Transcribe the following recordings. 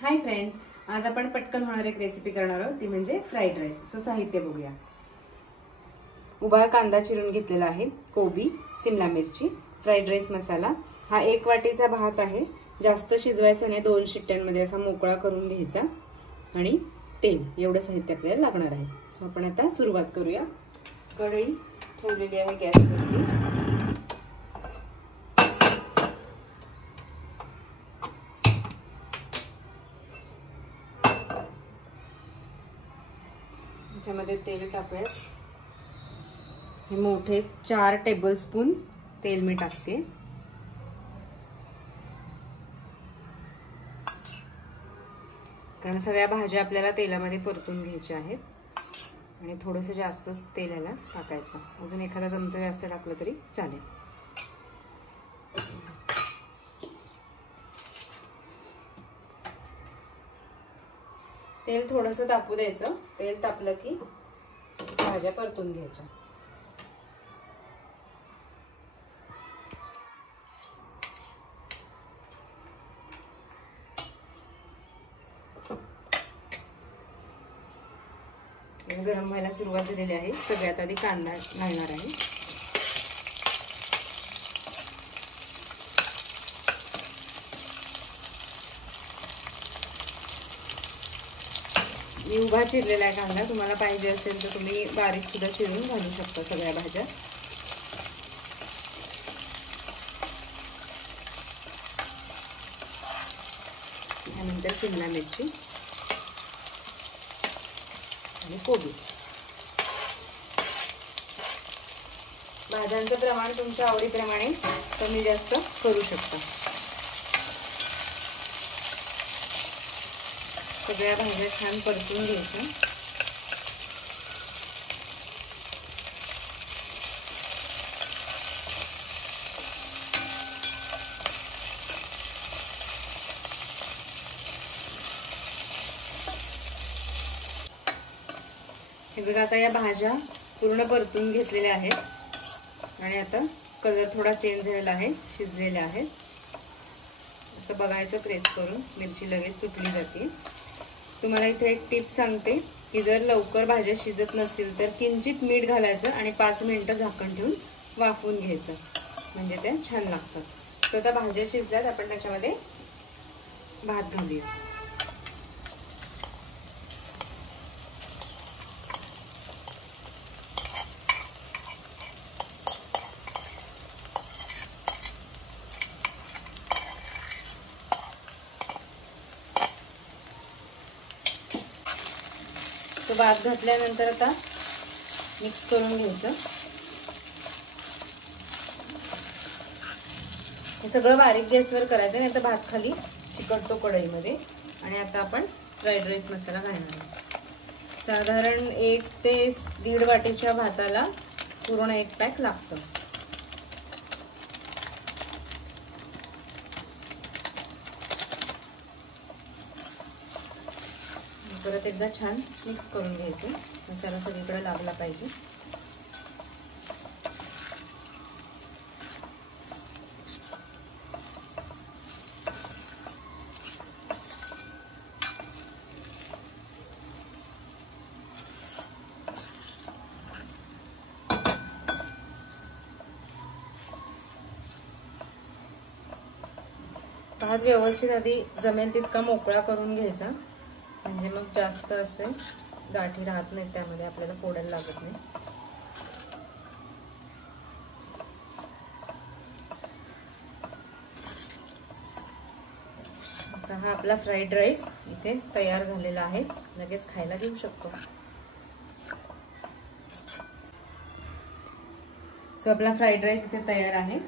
Hi friends, आज आपण पटकन होणार एक रेसिपी करणार आहोत, ती म्हणजे फ्राइड राईस। सो साहित्य बघूया। उभा कांदा चिरून घेतलेला आहे, कोबी, सिमला मिरची, फ्राइड राईस मसाला, हा 1 वाटीचा भात आहे। जास्त शिजवायचा नाही, 2 शिट्ट्यांमध्ये असा मोकळा करून घ्यायचा आणि तेल, एवढं साहित्य आपल्याला लागणार आहे। सो आपण आता सुरुवात करूया। कढई ठेवलेली आहे गॅसवरती। त्यामध्ये तेल टाकूया। हे मोठे 4 टेबलस्पून तेल मी टाकते। कारण सगळ्या भाज्या आपल्याला तेलामध्ये परतून घ्यायच्या आहेत आणि थोडंसं जास्तच तेल याला टाकायचं। अजून एखादा चमचा जास्त टाकलं तरी चालेल। तेल थोडंसं तापू द्यायचं। तेल तापलं की भाज्या परतून घ्यायच्या। गरम व्हायला सुरुवात झालेली आहे। सगळ्यात आधी कांदा घालणार आहे। मी उभा चिरलेला आहे कांदा, तुम्हाला पाहिजे असेल तर तुम्ही बारीक सुद्धा चिरून घालू शकता सगळ्या भाज्या। त्यानंतर शिमला मिरची आणि कोबी। भाज्यांचं प्रमाण तुमच्या आवडीप्रमाणे कमी जास्त करू शकता। सगळ्या भाज्या छान परतून घ्यायच्या। हे बघा, आता या भाज्या पूर्ण परतून घेतलेल्या आहेत आणि आता कलर थोडा चेंज झालेला आहे, शिजलेल्या आहेत। असं बघायचं प्रेस करून, मिरची लगेच तुटली जाते। तुम्हाला इथे एक टिप सांगते की जर लवकर भाज्या शिजत नसतील तर किंचित मीठ घालायचं आणि 5 मिनिटं झाकण ठेवून वाफवून घ्यायचं, म्हणजे त्या छान लागतात। तर आता भाज्या शिजल्यात, आपण त्याच्यामध्ये भात घालूया। तो भात घातल्यानंतर आता मिक्स करून घ्यायचं। हे सगळं बारीक गॅसवर करायचं, नाही तर भात खाली चिकटतो कढईमध्ये। आणि आता आपण फ्राइड राईस मसाला घालणार आहोत। साधारण 1 ते 1.5 वाटीच्या भाताला पूर्ण 1 पॅक लागतं। परत एकदा छान मिक्स करून घ्यायचं, मसाला सगळीकडे लागला पाहिजे। भात व्यवस्थित आधी जमेल तितका मोकळा करून घ्यायचा, म्हणजे मग जास्त असे गाठी राहत नाही, त्यामध्ये आपल्याला फोडायला लागत नाही। असा हा आपला फ्राइड राईस इथे तयार झालेला आहे, लगेच खायला घेऊ शकतो। सो आपला फ्राइड राईस इथे तयार आहे।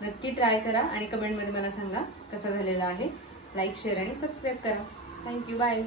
नक्की ट्राय करा आणि कमेंटमध्ये मला सांगा कसा झालेला आहे। लाईक, शेअर आणि सबस्क्राईब करा। Thank you, bye.